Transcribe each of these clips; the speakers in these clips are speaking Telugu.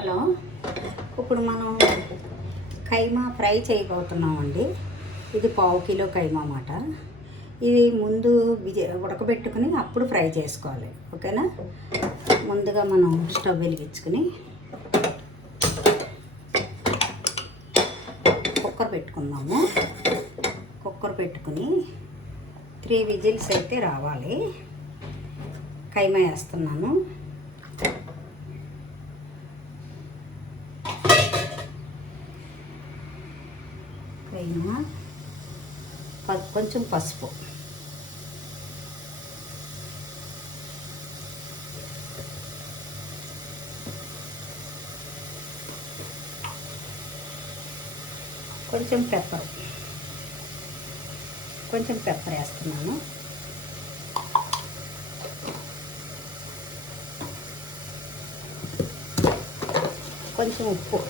హలో, ఇప్పుడు మనం కైమా ఫ్రై చేయబోతున్నామండి. ఇది పావు కిలో కైమా అన్నమాట. ఇది ముందు ఉడకబెట్టుకుని అప్పుడు ఫ్రై చేసుకోవాలి. ఓకేనా? ముందుగా మనం స్టవ్ వెలిగించుకుని కుక్కర్ పెట్టుకుందాము. కుక్కర్ పెట్టుకుని 3 విజిల్స్ అయితే రావాలి. కైమా వేస్తున్నాను. కైమా, కొంచెం పసుపు, కొంచెం పెప్పర్ వేస్తున్నాను. కొంచెం ఉప్పు,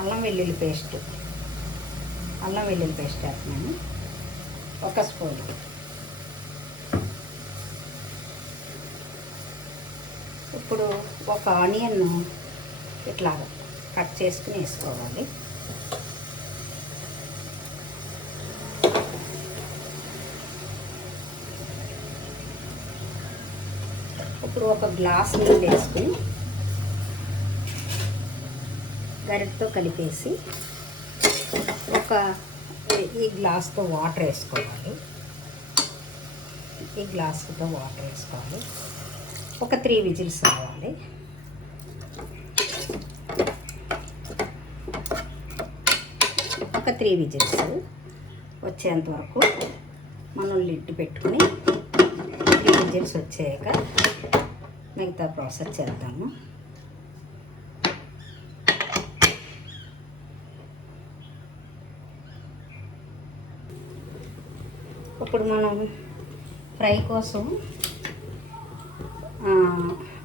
అల్లం వెల్లుల్లి పేస్ట్ వేస్తున్నాను 1 స్పూన్. ఇప్పుడు ఒక ఆనియన్ ఇట్లా కట్ చేసుకుని వేసుకోవాలి. ఇప్పుడు ఒక గ్లాస్ నీళ్ళు వేసుకుని గరిటతో కలిపేసి ఈ గ్లాస్తో వాటర్ వేసుకోవాలి. ఒక 3 విజిల్స్ రావాలి. ఒక 3 విజిల్స్ వచ్చేంత వరకు మనం లిడ్ పెట్టుకుని 3 విజిల్స్ వచ్చాక మిగతా ప్రాసెస్ చేద్దాము. ఇప్పుడు మనం ఫ్రై కోసం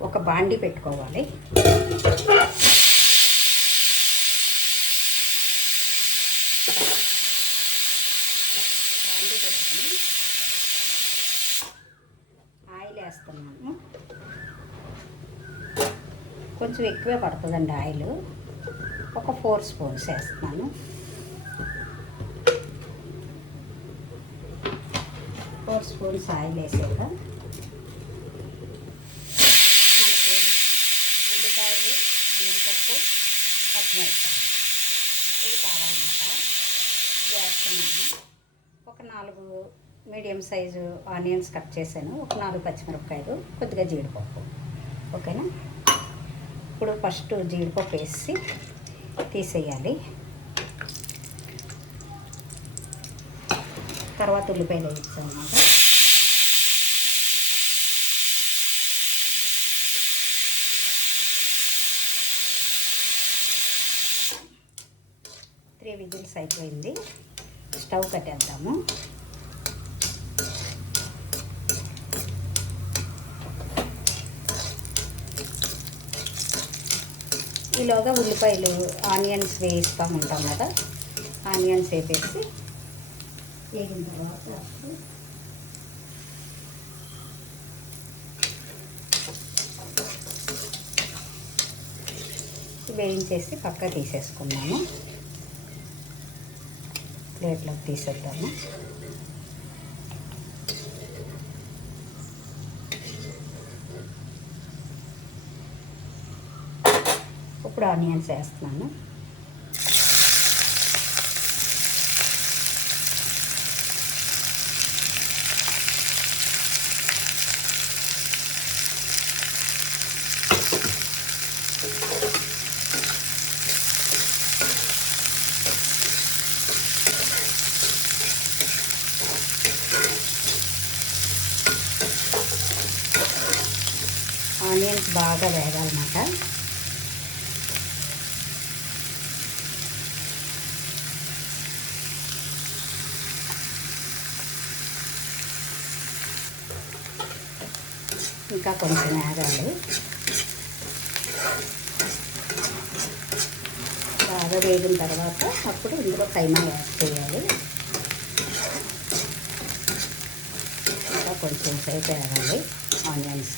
ఒక బాండీ పెట్టుకోవాలి. బాండీ పెట్టుకుని ఆయిల్ వేస్తున్నాను. కొంచెం ఎక్కువే పడుతుందండి ఆయిల్. ఒక 4 స్పూన్స్ వేస్తున్నాను. 4 స్పూన్స్ ఆయిల్ వేసాక ఉల్లిపాయలు, జీడిపప్పు, పచ్చిమిరపకాయలు ఇది కావాలన్నమాట. ఇది వేస్తున్నాను. ఒక 4 మీడియం సైజు ఆనియన్స్ కట్ చేశాను. ఒక 4 పచ్చిమిరపకాయలు, కొద్దిగా జీడిపప్పు. ఓకేనా? ఇప్పుడు ఫస్ట్ జీడిపప్పు వేసి తీసేయాలి. తర్వాత ఉల్లిపాయలు వేస్తాం అన్నమాట. త్రీ విజిల్స్ అయిపోయింది. స్టవ్ కట్టేద్దాము. ఈలోగా ఉల్లిపాయలు ఆనియన్స్ వేస్తూ ఉంటాం కదా, ఆనియన్స్ వేపేసి వేగిన తర్వాత వేయించేసి పక్క తీసేసుకున్నాము. ప్లేట్లోకి తీసేద్దాము. ఇప్పుడు ఆనియన్స్ వేస్తున్నాను. ఆనియన్స్ బాగా వేగాలన్నమాట. ఇంకా కొంచెం వేగాలి. బాగా వేగిన తర్వాత అప్పుడు ఇందులో కైమా యాడ్ చేయాలి. కొంచెం సేపు వేగాలి ఆనియన్స్.